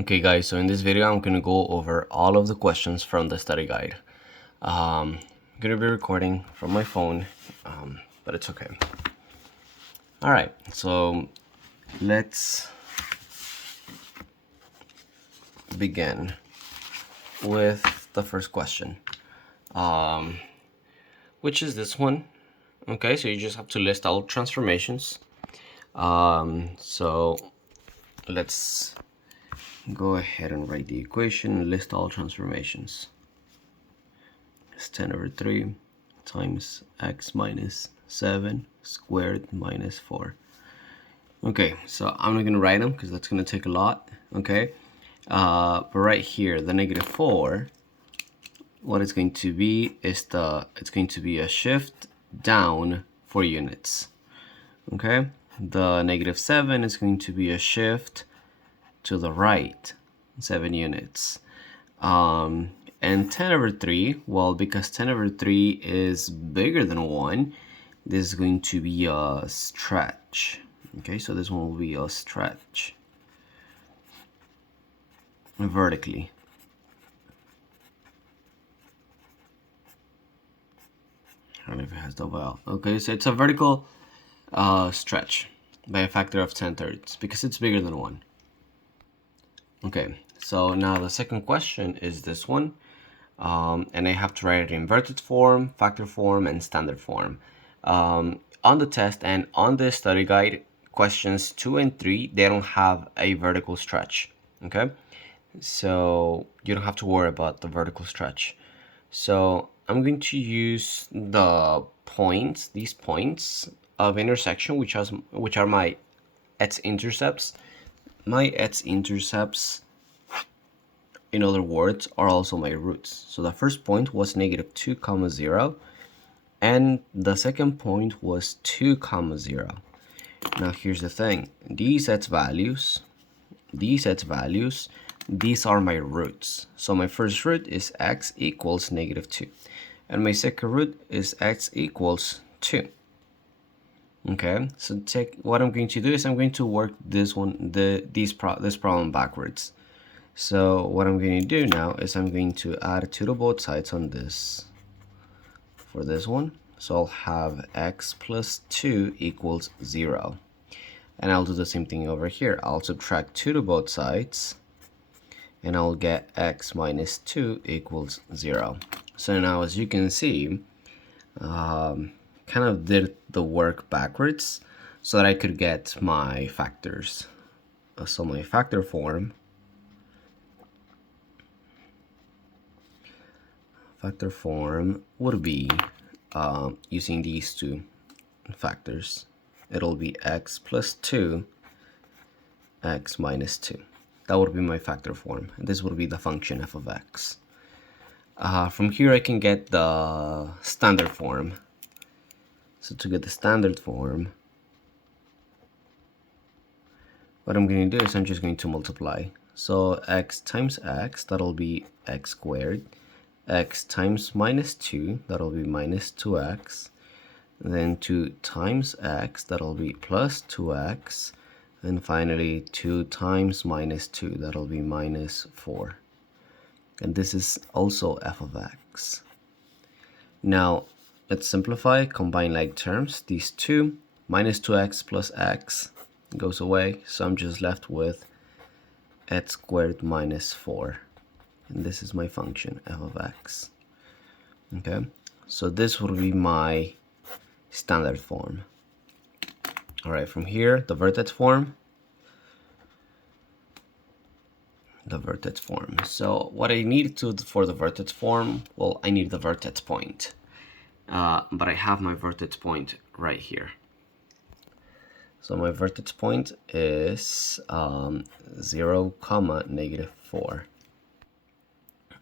Okay guys, so in this video I'm going to go over all of the questions from the study guide. I'm going to be recording from my phone, but it's okay. Alright, so let's begin with the first question, which is this one. Okay, so you just have to list all transformations. So let's go ahead and write the equation and list all transformations. It's 10 over 3 times x minus 7 squared minus 4. Okay, so I'm not going to write them because that's going to take a lot. Okay, but right here, the negative 4, what it's going to be is it's going to be a shift down 4 units. Okay, the negative 7 is going to be a shift to the right 7 units. And 10 over 3, well, because 10 over 3 is bigger than 1, this is going to be a stretch. Okay, so this one will be a stretch vertically. I don't know if it has the vowel. Okay, so it's a vertical stretch by a factor of 10/3 because it's bigger than 1. Okay, so now the second question is this one. And I have to write it in inverted form, factor form, and standard form. On the test and on the study guide, questions 2 and 3, they don't have a vertical stretch, okay? So you don't have to worry about the vertical stretch. So I'm going to use the points, these points of intersection, which are my x-intercepts. My x-intercepts, in other words, are also my roots. So the first point was negative 2 comma 0, and the second point was 2 comma 0. Now here's the thing, these values, these are my roots. So my first root is x equals negative 2, and my second root is x equals 2. Okay, so what I'm going to do is I'm going to work this problem backwards. So what I'm going to do now is I'm going to add 2 to both sides on this for this one. So I'll have x plus 2 equals 0. And I'll do the same thing over here. I'll subtract 2 to both sides, and I'll get x minus 2 equals 0. So now, as you can see, kind of did the work backwards so that I could get my factors. So my factor form would be using these two factors. It'll be x plus 2, x minus 2. That would be my factor form. This would be the function f of x. From here I can get the standard form. So to get the standard form, what I'm going to do is I'm just going to multiply. So x times x, that'll be x squared. X times minus 2, that'll be minus 2x. Then 2 times x, that'll be plus 2x. And finally 2 times minus 2, that'll be minus 4. And this is also f of x. Now let's simplify, combine like terms. These two, minus 2x plus x goes away, so I'm just left with x squared minus 4. And this is my function f of x. Okay, so this will be my standard form. All right, from here, the vertex form. So what I need for the vertex form, well, I need the vertex point. But I have my vertex point right here. So my vertex point is 0 comma negative 4.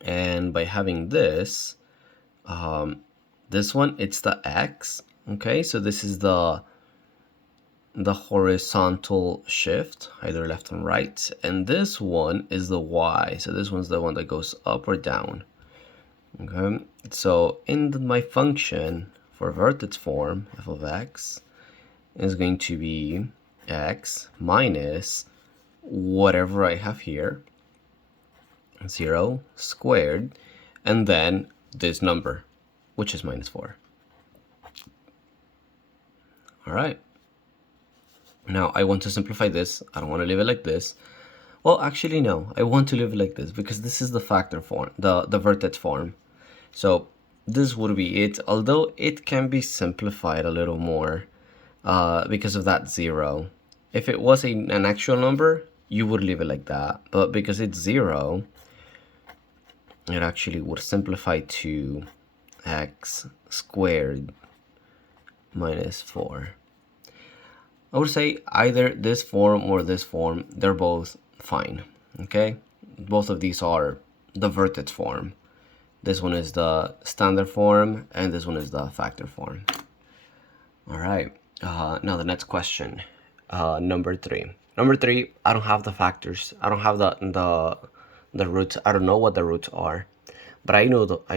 And by having this one, it's the x. Okay, so this is the horizontal shift, either left and right, and this one is the y. So this one's the one that goes up or down. Okay, so in my function for vertex form, f of x is going to be x minus whatever I have here, 0 squared, and then this number, which is minus 4. All right. Now I want to simplify this. I don't want to leave it like this. Well, actually, no. I want to leave it like this because this is the factor form, the vertex form. So this would be it, although it can be simplified a little more because of that 0. If it was an actual number, you would leave it like that. But because it's 0, it actually would simplify to x squared minus 4. I would say either this form or this form, they're both fine, okay? Both of these are the vertex form. This one is the standard form, and this one is the factor form. All right, now the next question, number 3. Number 3, I don't have the factors. I don't have the roots. I don't know what the roots are, but I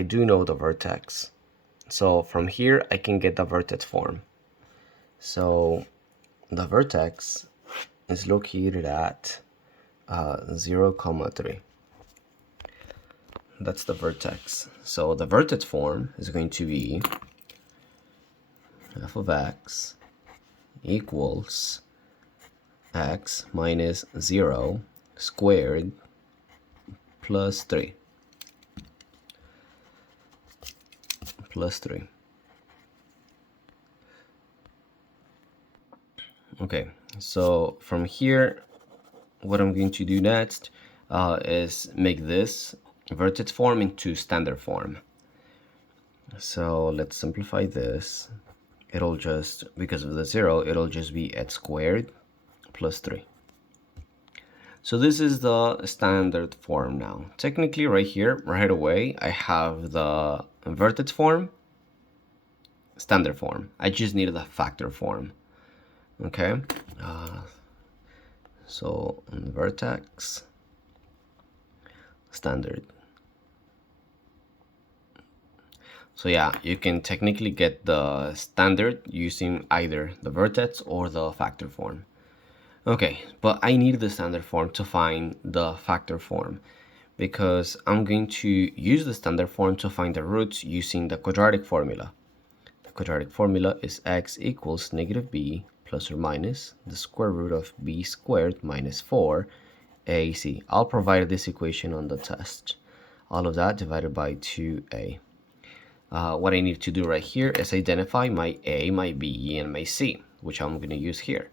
do know the vertex. So from here, I can get the vertex form. So the vertex is located at 0, 3. That's the vertex. So the vertex form is going to be f of x equals x minus 0 squared plus 3. Plus 3. Okay, so from here, what I'm going to do next is make this vertex form into standard form. So let's simplify this. It'll just, because of the 0, it'll just be x squared plus 3. So this is the standard form now. Technically right here, right away, I have the vertex form, standard form. I just needed the factor form. Okay, so vertex, standard. So yeah, you can technically get the standard using either the vertex or the factor form. Okay, but I need the standard form to find the factor form because I'm going to use the standard form to find the roots using the quadratic formula. The quadratic formula is x equals negative b plus or minus the square root of b squared minus 4 ac. I'll provide this equation on the test. All of that divided by 2a. What I need to do right here is identify my A, my B, and my C, which I'm going to use here.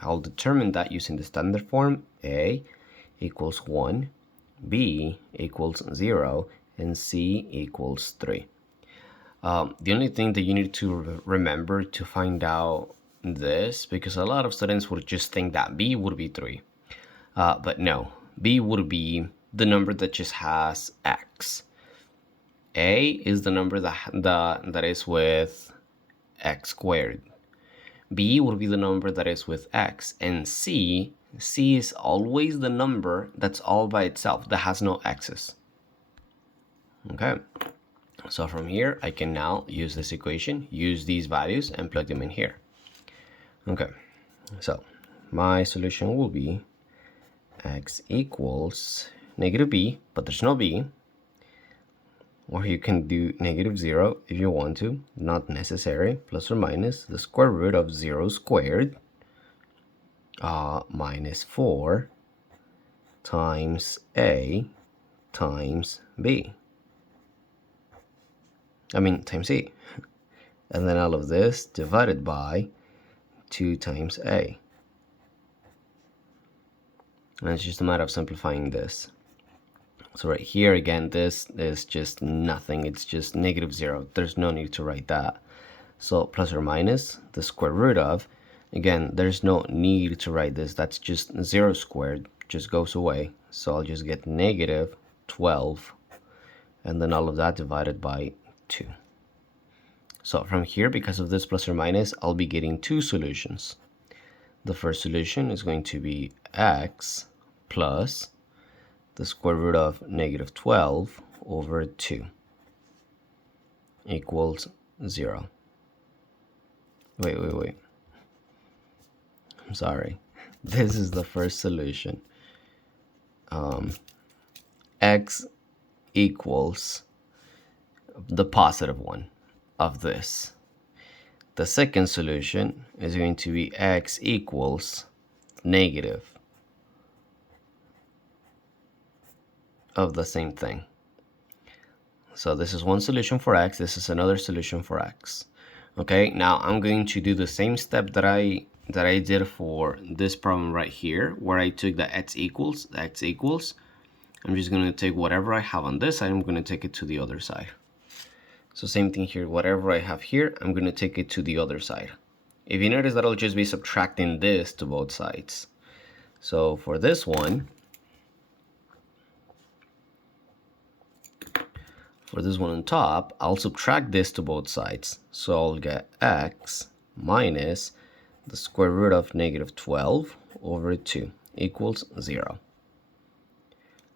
I'll determine that using the standard form. A equals 1, B equals 0, and C equals 3. The only thing that you need to remember to find out this, because a lot of students would just think that B would be 3. But no, B would be the number that just has x. A is the number that is with x squared. B would be the number that is with x. And C is always the number that's all by itself, that has no x's. Okay, so from here, I can now use this equation, use these values, and plug them in here. Okay, so my solution will be x equals negative b, but there's no b. Or you can do negative 0 if you want to, not necessary, plus or minus the square root of 0 squared minus 4 times a times b. Times c. And then all of this divided by 2 times a. And it's just a matter of simplifying this. So right here, again, this is just nothing. It's just negative 0. There's no need to write that. So plus or minus the square root of, again, there's no need to write this. That's just 0 squared, just goes away. So I'll just get negative 12. And then all of that divided by 2. So from here, because of this plus or minus, I'll be getting 2 solutions. The first solution is going to be x plus the square root of negative 12 over 2 equals 0. Wait. I'm sorry. This is the first solution. x equals the positive one of this. The second solution is going to be x equals negative of the same thing. So this is one solution for x, this is another solution for x. Okay, now I'm going to do the same step that I did for this problem right here, where I took the x equals. I'm just going to take whatever I have on this side, I'm going to take it to the other side. So same thing here, whatever I have here, I'm going to take it to the other side. If you notice that I'll just be subtracting this to both sides. So for this one, on top, I'll subtract this to both sides. So I'll get x minus the square root of negative 12 over 2 equals 0.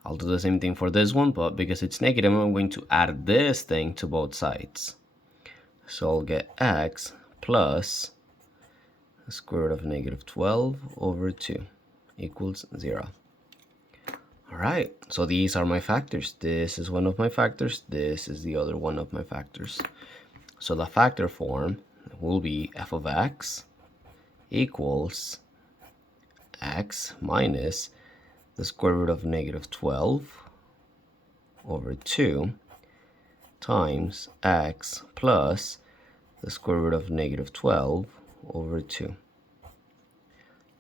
I'll do the same thing for this one, but because it's negative, I'm going to add this thing to both sides. So I'll get x plus the square root of negative 12 over 2 equals 0. All right, so these are my factors. This is one of my factors. This is the other one of my factors. So the factor form will be f of x equals x minus the square root of negative 12 over 2 times x plus the square root of negative 12 over 2.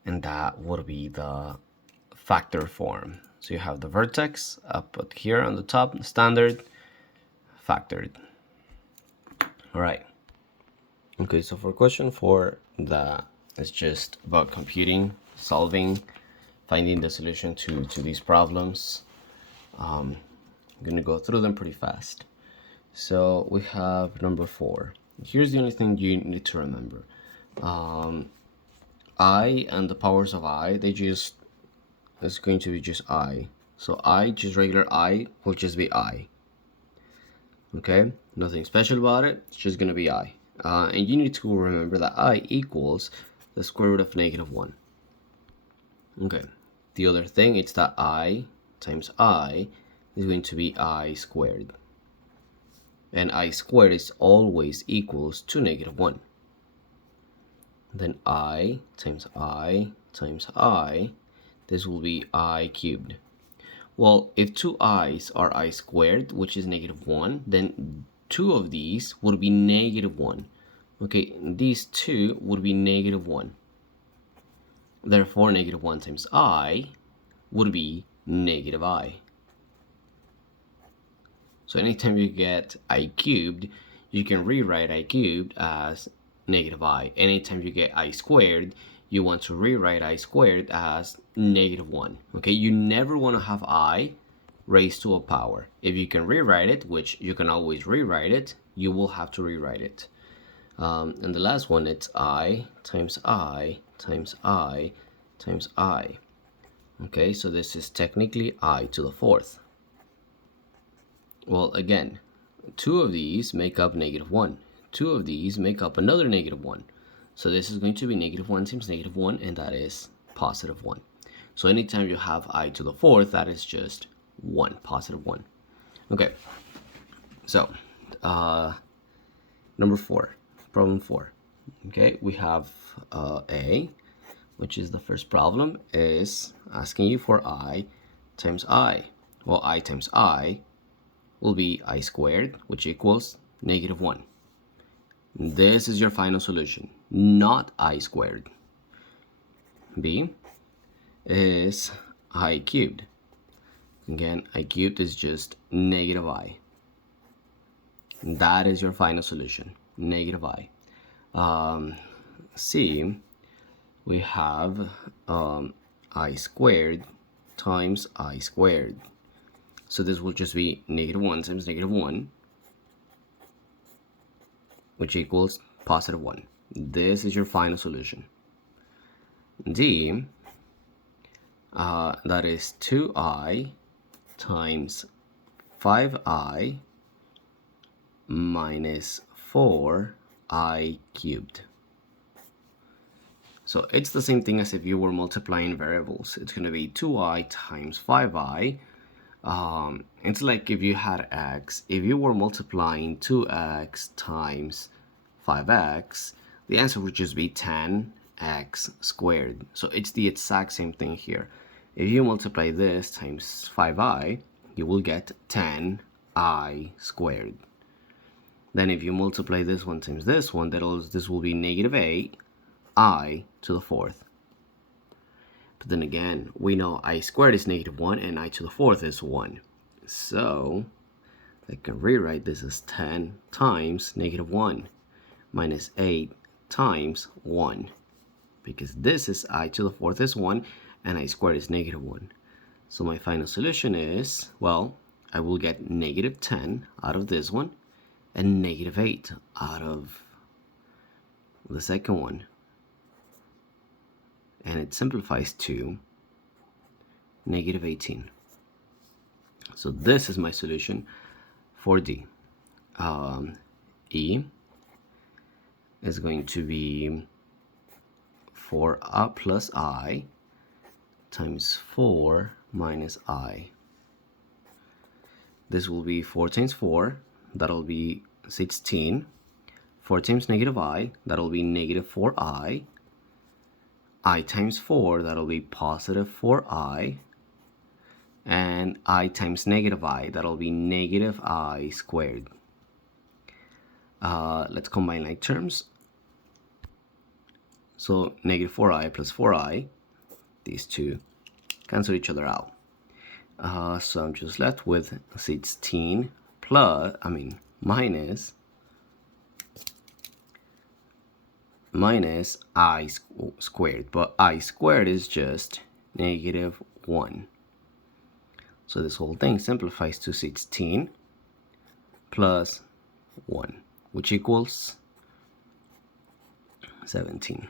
And that would be the factor form. So you have the vertex up here on the top, standard, factored. All right. Okay, so for question 4, it's just about computing, solving, finding the solution to these problems. I'm going to go through them pretty fast. So we have number 4. Here's the only thing you need to remember. I and the powers of I, it's going to be just I. So I, just regular I, will just be I. Okay, nothing special about it, it's just going to be I. And you need to remember that I equals the square root of negative 1. Okay, the other thing is that I times I is going to be I squared. And I squared is always equals to negative 1. Then I times I times I, this will be I cubed. Well, if two i's are I squared, which is negative 1, then two of these would be negative 1. Okay, these two would be negative 1. Therefore, negative 1 times I would be negative I. So anytime you get I cubed, you can rewrite I cubed as negative I. Anytime you get I squared, you want to rewrite I squared as negative 1. Okay, you never want to have I raised to a power. If you can rewrite it, which you can always rewrite it, you will have to rewrite it. And the last one, it's I times I times I times I. Okay, so this is technically I to the 4th. Well, again, two of these make up negative 1. Two of these make up another negative 1. So this is going to be negative 1 times negative 1, and that is positive 1. So anytime you have I to the 4th, that is just 1, positive 1. Okay, so number 4, problem 4. Okay, we have A, which is the first problem, is asking you for I times I. Well, I times I will be I squared, which equals negative 1. This is your final solution, not I squared. B is I cubed. Again, I cubed is just negative I. That is your final solution, negative I. C, we have I squared times I squared. So this will just be negative 1 times negative 1, which equals positive 1. This is your final solution. D, that is 2I times 5I minus 4I cubed. So it's the same thing as if you were multiplying variables. It's going to be 2I times 5I It's like if you had x, if you were multiplying 2x times 5x, the answer would just be 10x squared. So it's the exact same thing here. If you multiply this times 5i, you will get 10i squared. Then if you multiply this one times this one, this will be negative 8i to the fourth. But then again, we know I squared is negative 1 and I to the fourth is 1. So I can rewrite this as 10 times negative 1 minus 8 times 1. Because this is I to the fourth is 1 and I squared is negative 1. So my final solution is, well, I will get negative 10 out of this one and negative 8 out of the second one. And it simplifies to negative 18. So this is my solution for D. E is going to be 4 plus I times 4 minus I. This will be 4 times 4, that'll be 16. 4 times negative I, that'll be negative 4i. I times 4, that'll be positive 4i. And I times negative I, that'll be negative I squared. Let's combine like terms. So negative 4i plus 4i, these two cancel each other out. So I'm just left with 16 minus I squared, but I squared is just negative 1. So this whole thing simplifies to 16 plus 1, which equals 17.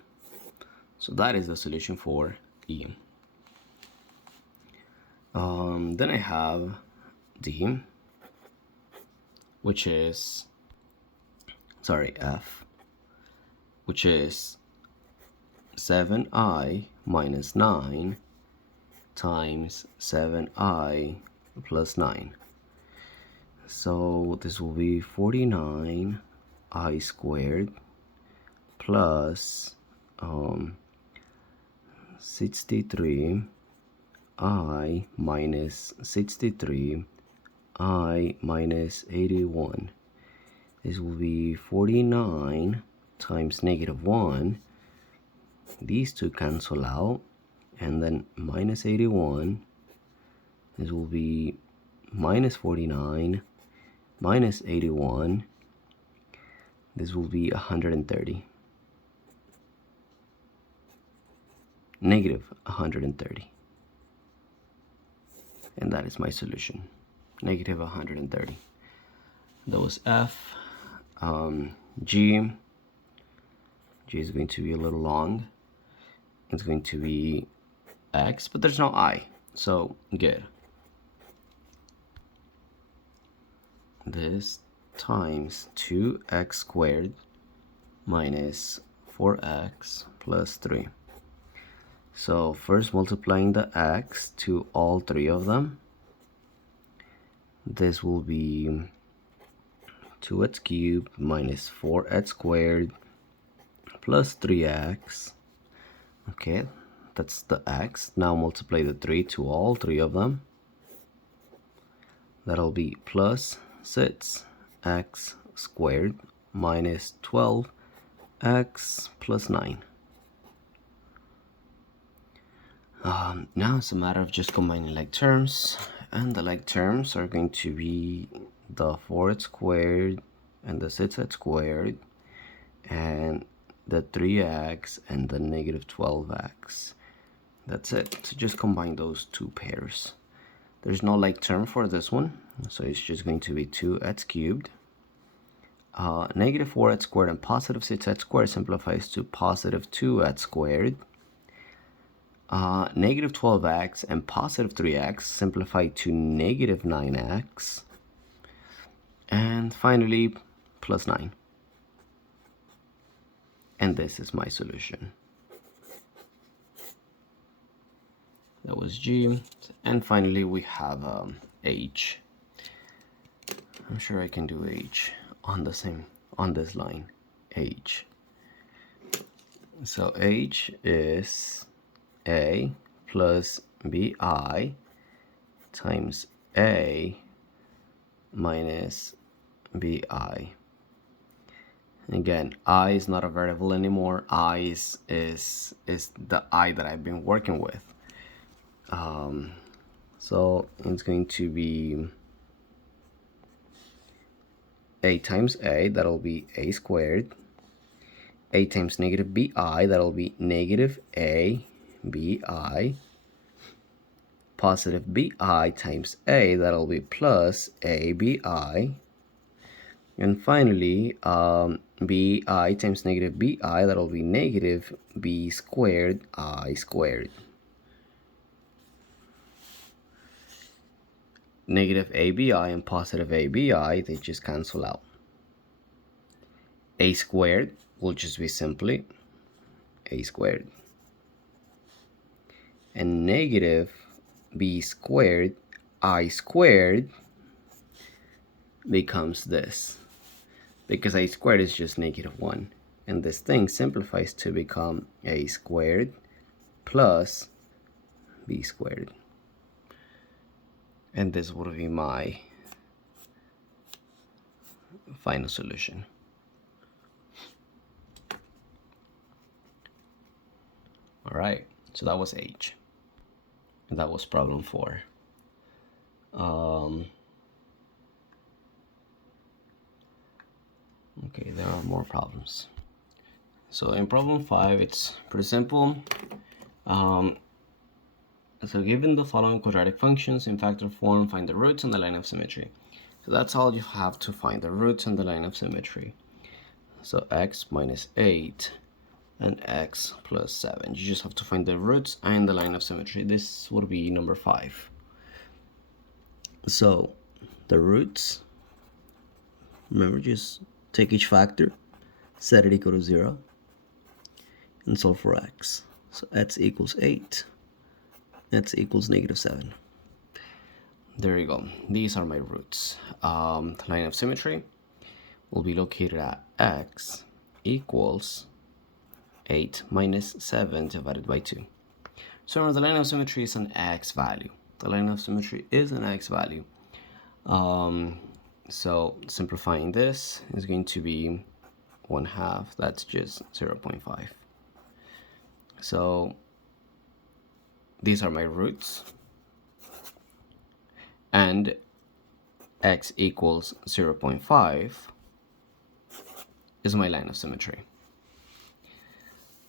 So that is the solution for E. Then I have D, which is, F, which is 7i minus 9 times 7i plus 9. So this will be 49i squared plus 63i minus 63i minus 81. This will be 49 times negative 1. These two cancel out, and then minus 81. This will be minus 49 minus 81. This will be 130. Negative 130. And that is my solution. Negative 130. That was F. G is going to be a little long. It's going to be X, but there's no I. So good. This times 2x squared minus 4x plus 3. So first multiplying the x to all three of them. This will be 2x cubed minus 4x squared plus 3x. Okay, that's the x. Now multiply the 3 to all three of them. That'll be plus 6x squared minus 12x plus 9. Now it's a matter of just combining like terms, and the like terms are going to be the 4x squared and the 6x squared and the 3x and the negative 12x. That's it. So just combine those two pairs. There's no like term for this one, so it's just going to be 2x cubed. Negative 4x squared and positive 6x squared simplifies to positive 2x squared. Negative 12x and positive 3x simplify to negative 9x. And finally, plus 9. And this is my solution. That was G. And finally, we have h. I'm sure I can do h on this line, h. So h is a plus bi times a minus bi. Again, I is not a variable anymore. I is the I that I've been working with. So it's going to be a times a, that'll be a squared. A times negative bi, that'll be negative a bi. Positive bi times a, that'll be plus a bi. And finally, bi times negative bi, that'll be negative b squared I squared. Negative abi and positive abi, they just cancel out. A squared will just be simply a squared. And negative b squared I squared becomes this, because a squared is just -1. And this thing simplifies to become a squared plus b squared. And this would be my final solution. All right, so that was h. And that was problem 4. Okay, there are more problems. So in problem 5, it's pretty simple. So given the following quadratic functions in factor form, find the roots and the line of symmetry. So that's all you have to find, the roots and the line of symmetry. So x minus 8 and x plus 7. You just have to find the roots and the line of symmetry. This would be number 5. So the roots, remember, just take each factor, set it equal to 0, and solve for x. So x equals 8, x equals -7. There you go. These are my roots. Line of symmetry will be located at x equals 8 minus 7 divided by 2. So remember, the line of symmetry is an x value. The line of symmetry is an x value. So simplifying this is going to be 1/2. That's just 0.5. So these are my roots. And x equals 0.5 is my line of symmetry.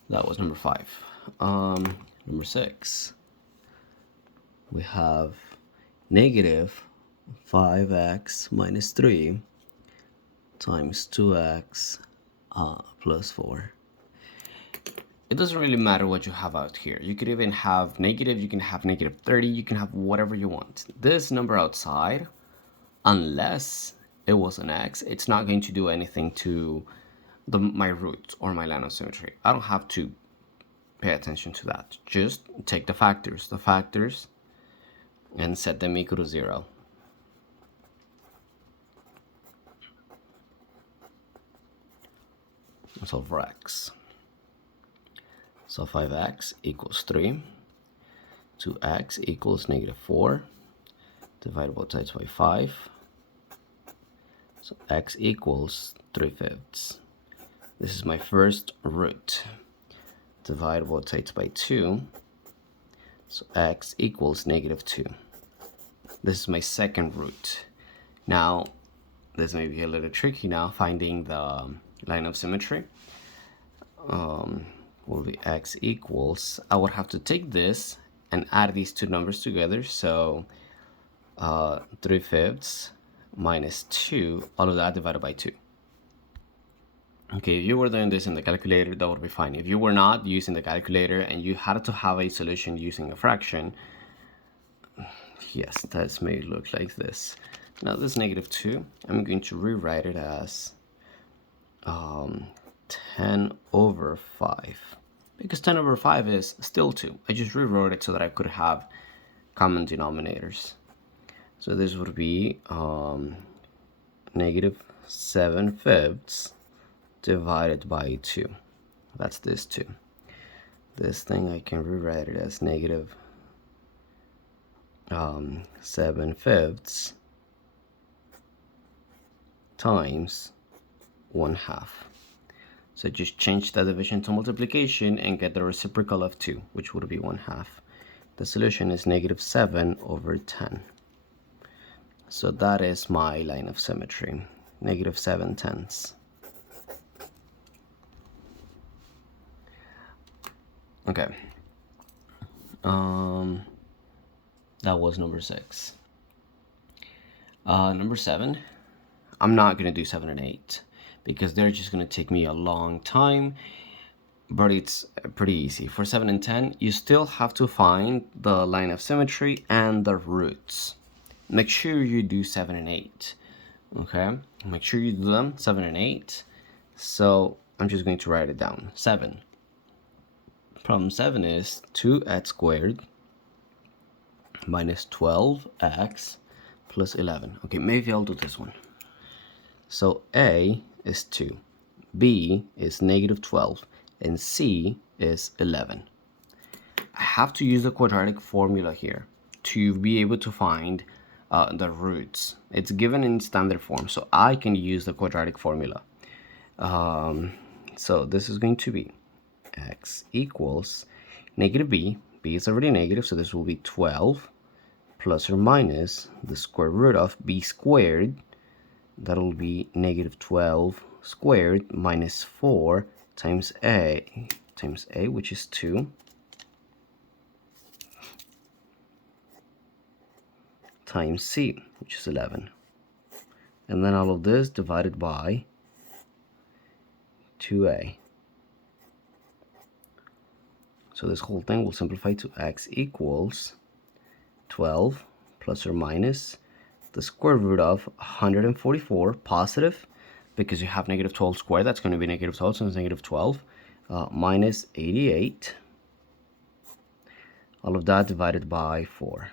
That was number 5. Number 6, we have negative 5x minus 3 times 2x plus 4. It doesn't really matter what you have out here. You could even have negative, you can have -30, you can have whatever you want. This number outside, unless it was an x, it's not going to do anything to my root or my line of symmetry. I don't have to pay attention to that. Just take the factors, and set them equal to 0. So for x. So 5x equals 3. 2x equals -4. Divide both sides by 5. So x equals 3/5. This is my first root. Divide both sides by 2. So x equals -2. This is my second root. Now, this may be a little tricky now, finding the line of symmetry. Will be x equals, I would have to take this and add these two numbers together. So 3/5 minus 2, all of that divided by 2. Okay, if you were doing this in the calculator, that would be fine. If you were not using the calculator and you had to have a solution using a fraction, yes, that may look like this. Now this -2, I'm going to rewrite it as 10 over 5. Because 10 over 5 is still 2. I just rewrote it so that I could have common denominators. So this would be negative 7/5 divided by 2. That's this 2. This thing I can rewrite it as negative 7/5 times 1/2. So just change the division to multiplication and get the reciprocal of 2, which would be 1/2. The solution is negative 7/10. So that is my line of symmetry, negative 7/10. Okay. That was number 6. Number 7, I'm not going to do 7 and 8 because they're just going to take me a long time, but it's pretty easy. For 7 and 10, you still have to find the line of symmetry and the roots. Make sure you do 7 and 8, okay? Make sure you do them, 7 and 8. So I'm just going to write it down. 7. Problem 7 is 2x squared minus 12x plus 11. Okay, maybe I'll do this one. So A is 2, B is negative 12, and C is 11. I have to use the quadratic formula here to be able to find the roots. It's given in standard form, so I can use the quadratic formula. So this is going to be x equals negative b. B is already negative, so this will be 12 plus or minus the square root of b squared. That'll be negative 12 squared minus 4 times a, which is 2, times c, which is 11. And then all of this divided by 2a. So this whole thing will simplify to x equals 12 plus or minus the square root of 144 positive, because you have negative 12 squared, that's going to be negative 12, so it's negative 12, minus 88. All of that divided by 4.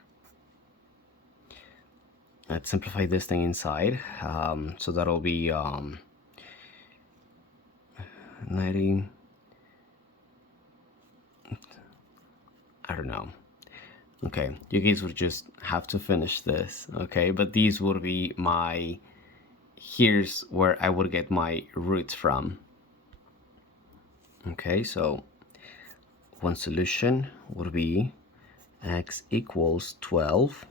Let's simplify this thing inside. So that'll be 90. I don't know. Okay, you guys would just have to finish this, okay? But these would be my, here's where I would get my roots from. Okay, so one solution would be x equals 12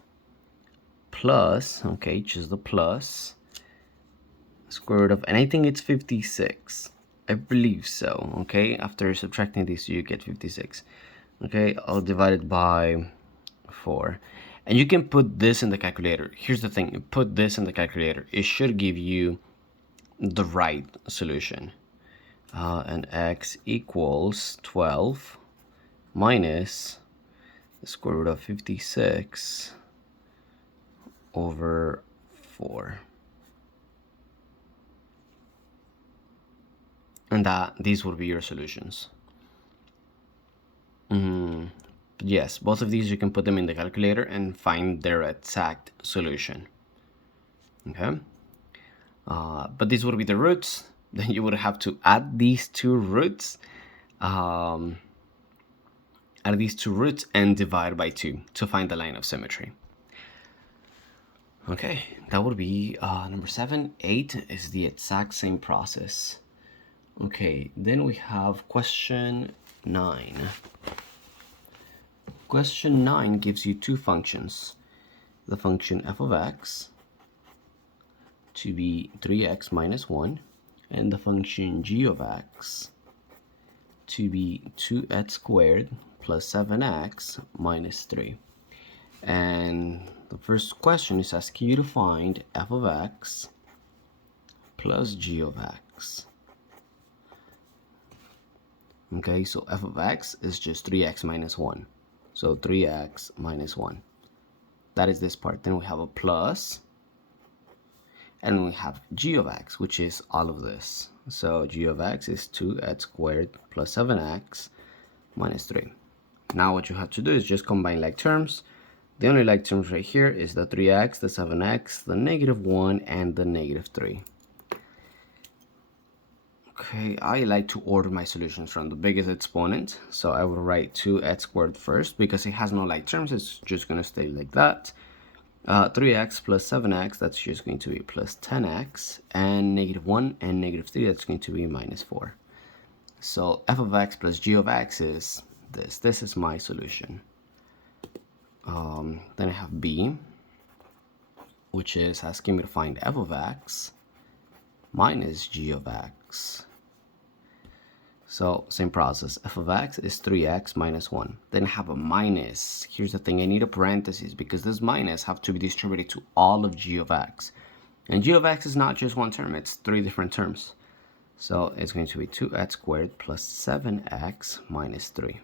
plus, okay, choose the plus, square root of, and I think it's 56. I believe so, okay? After subtracting these, you get 56. Okay, I'll divide it by 4. And you can put this in the calculator. Here's the thing, put this in the calculator. It should give you the right solution. And x equals 12 minus the square root of 56 over 4. And these would be your solutions. Yes, both of these you can put them in the calculator and find their exact solution. Okay, but these would be the roots. Then you would have to add these two roots, and divide by 2 to find the line of symmetry. Okay, that would be number 7. 8 is the exact same process. Okay, then we have question 9. Question 9 gives you two functions. The function f of x to be 3x minus 1, and the function g of x to be 2x squared plus 7x minus 3. And the first question is asking you to find f of x plus g of x. Okay, so f of x is just 3x minus 1. So 3x minus 1. That is this part. Then we have a plus. And we have g of x, which is all of this. So g of x is 2x squared plus 7x minus 3. Now what you have to do is just combine like terms. The only like terms right here is the 3x, the 7x, the -1, and the -3. Okay, I like to order my solutions from the biggest exponent. So I will write 2x² first because it has no like terms. It's just going to stay like that. 3x plus 7x, that's just going to be plus 10x. And -1 and -3, that's going to be -4. So f of x plus g of x is this. This is my solution. Then I have b, which is asking me to find f of x minus g of x. So same process, f of x is 3x minus 1. Then I have a minus. Here's the thing, I need a parenthesis because this minus have to be distributed to all of g of x. And g of x is not just one term, it's 3 different terms. So it's going to be 2x² plus 7x minus 3.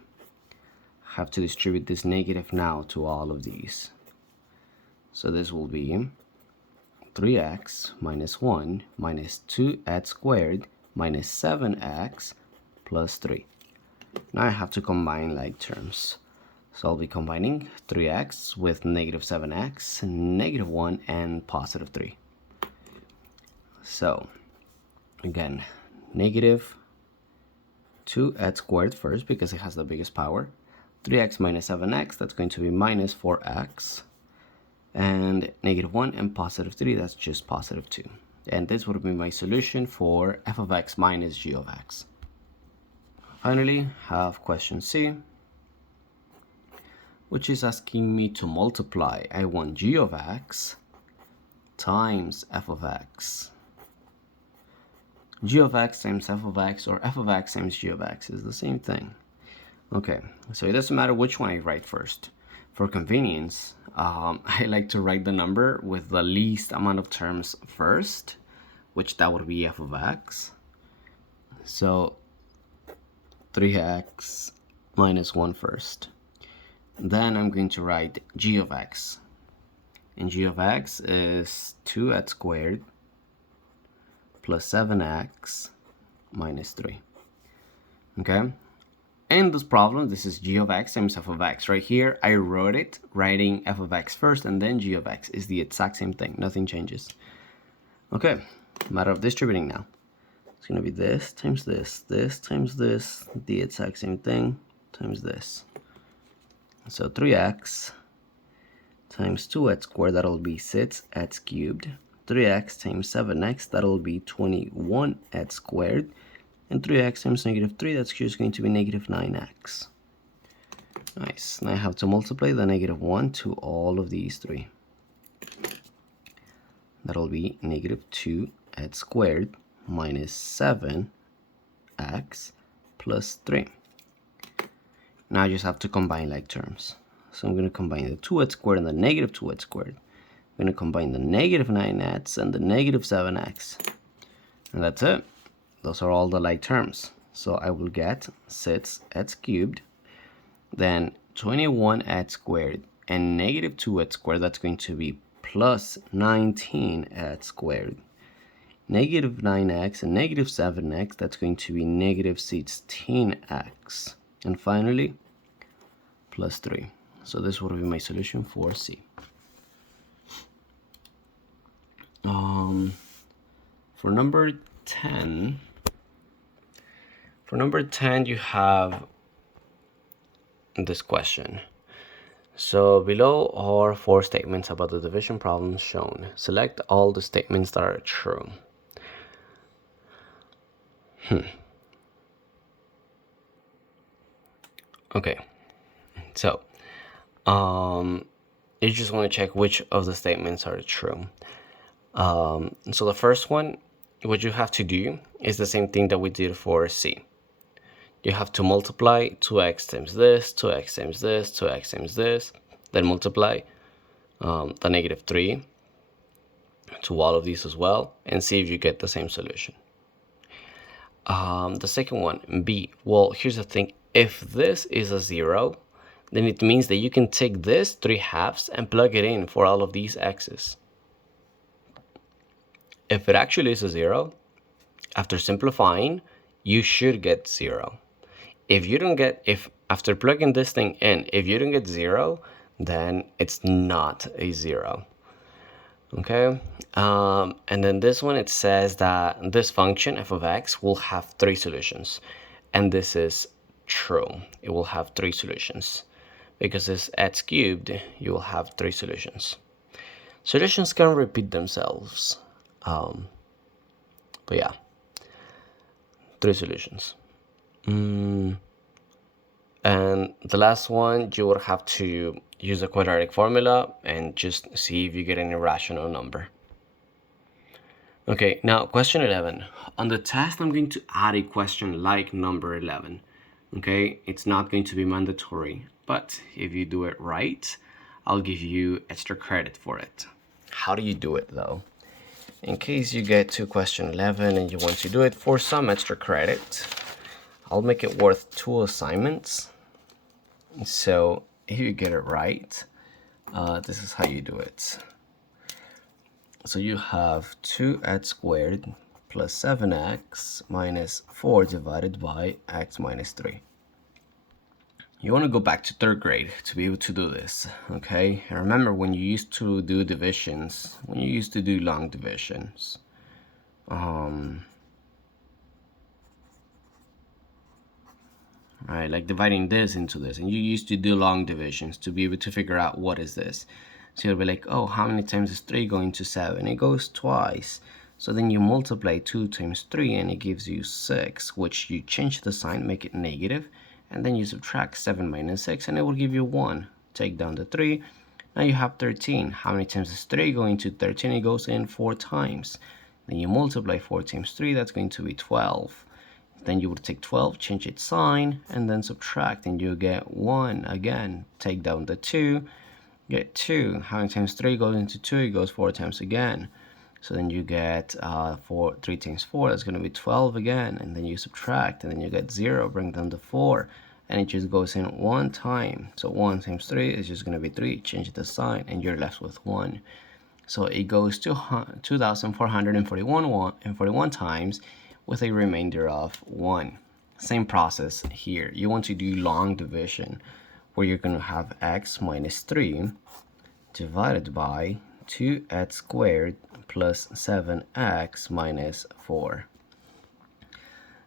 I have to distribute this negative now to all of these. So this will be 3x minus 1 minus 2x² minus 7x plus 3. Now I have to combine like terms. So I'll be combining 3x with -7x, -1, and positive 3. So again, negative 2x² first because it has the biggest power. 3x minus 7x, that's going to be minus 4x. And -1 and positive 3, that's just positive 2. And this would be my solution for f of x minus g of x. Finally, have question C, which is asking me to multiply. I want g of x times f of x. G of x times f of x, or f of x times g of x, is the same thing. Okay, so it doesn't matter which one I write first. For convenience, I like to write the number with the least amount of terms first, which that would be f of x. So 3x minus 1 first. Then I'm going to write g of x. And g of x is 2x² plus 7x minus 3. Okay? In this problem, this is g of x times f of x. Right here, I wrote it, writing f of x first and then g of x. Is the exact same thing. Nothing changes. Okay, matter of distributing now. It's going to be this times this times this, the exact same thing, times this. So 3x times 2x², that'll be 6x³. 3x times 7x, that'll be 21x². And 3x times -3, that's just going to be -9x. Nice. Now I have to multiply the -1 to all of these 3. That'll be -2x² minus 7x plus 3. Now I just have to combine like terms. So I'm going to combine the 2x² and the -2x². I'm going to combine the -9x and the -7x. And that's it. Those are all the like terms. So I will get 6x³, then 21x² and -2x², that's going to be plus 19x². -9x and -7x, that's going to be -16x. And finally, plus 3. So this will be my solution for C. For number 10, you have this question. So below are 4 statements about the division problem shown. Select all the statements that are true. Okay, so you just want to check which of the statements are true. So the first one, what you have to do is the same thing that we did for C. You have to multiply 2x times this, 2x times this, 2x times this, then multiply the -3 to all of these as well, and see if you get the same solution. The second one, B. Well, here's the thing. If this is a 0, then it means that you can take this 3/2 and plug it in for all of these x's. If it actually is a 0, after simplifying, you should get 0. If you don't get, after plugging this thing in, if you don't get 0, then it's not a 0. Okay, and then this one, it says that this function f of x will have 3 solutions, and this is true. It will have 3 solutions because it's x cubed. You will have 3 solutions. Solutions can repeat themselves, but yeah, 3 solutions. And the last one, you would have to use a quadratic formula and just see if you get an irrational number. Okay, now question 11. On the test, I'm going to add a question like number 11. Okay, it's not going to be mandatory, but if you do it right, I'll give you extra credit for it. How do you do it though? In case you get to question 11 and you want to do it for some extra credit, I'll make it worth 2 assignments. So if you get it right, this is how you do it. So you have 2x squared plus 7x minus 4 divided by x minus 3. You want to go back to 3rd grade to be able to do this, okay? And remember when you used to do divisions, when you used to do long divisions, right, like dividing this into this, and you used to do long divisions to be able to figure out what is this. So you'll be like, oh, how many times is 3 going to 7? It goes twice. So then you multiply 2 times 3 and it gives you 6, which you change the sign, make it negative, and then you subtract 7 minus 6 and it will give you 1. Take down the 3. Now you have 13. How many times is 3 going to 13? It goes in 4 times. Then you multiply 4 times 3, that's going to be 12. Then you would take 12, change its sign, and then subtract, and you get 1 again. Take down the 2, get 2. How many times 3 goes into 2? It goes 4 times again. So then you get 3 times 4, that's going to be 12 again, and then you subtract, and then you get 0, bring down the 4, and it just goes in 1 time. So 1 times 3 is just going to be 3, change the sign, and you're left with 1. So it goes to 2,441 times with a remainder of 1. Same process here. You want to do long division, where you're going to have x minus 3 divided by 2x squared plus 7x minus 4.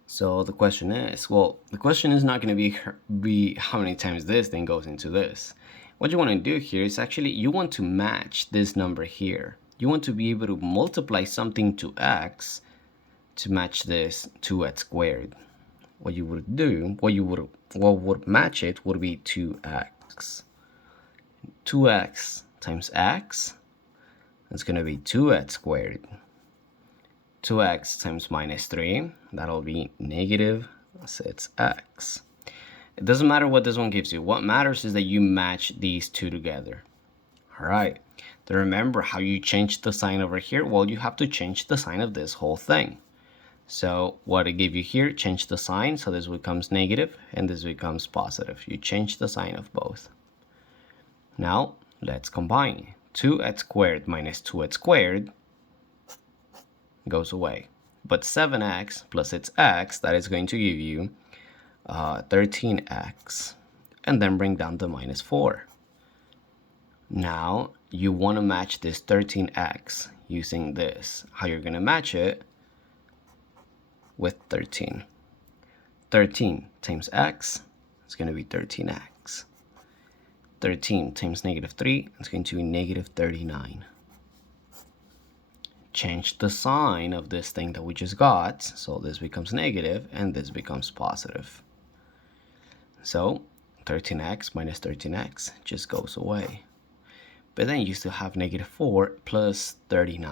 So the question is, well, the question is not going to be how many times this thing goes into this. What you want to do here is actually you want to match this number here. You want to be able to multiply something to x to match this 2x squared. What you would do, what would match it would be 2x. 2x times x, that's going to be 2x squared. 2x times minus 3, that'll be negative 6x. It doesn't matter what this one gives you. What matters is that you match these two together. All right. Then remember how you change the sign over here? Well, you have to change the sign of this whole thing. So what it gave you here, change the sign. So this becomes negative and this becomes positive. You change the sign of both. Now let's combine. 2x squared minus 2x squared goes away. But 7x plus its x, that is going to give you 13x. And then bring down the minus 4. Now you want to match this 13x using this. How you're going to match it? With 13. 13 times x is going to be 13x. 13 times negative 3 is going to be negative 39. Change the sign of this thing that we just got, so this becomes negative and this becomes positive. So 13x minus 13x just goes away. But then you still have negative 4 plus 39.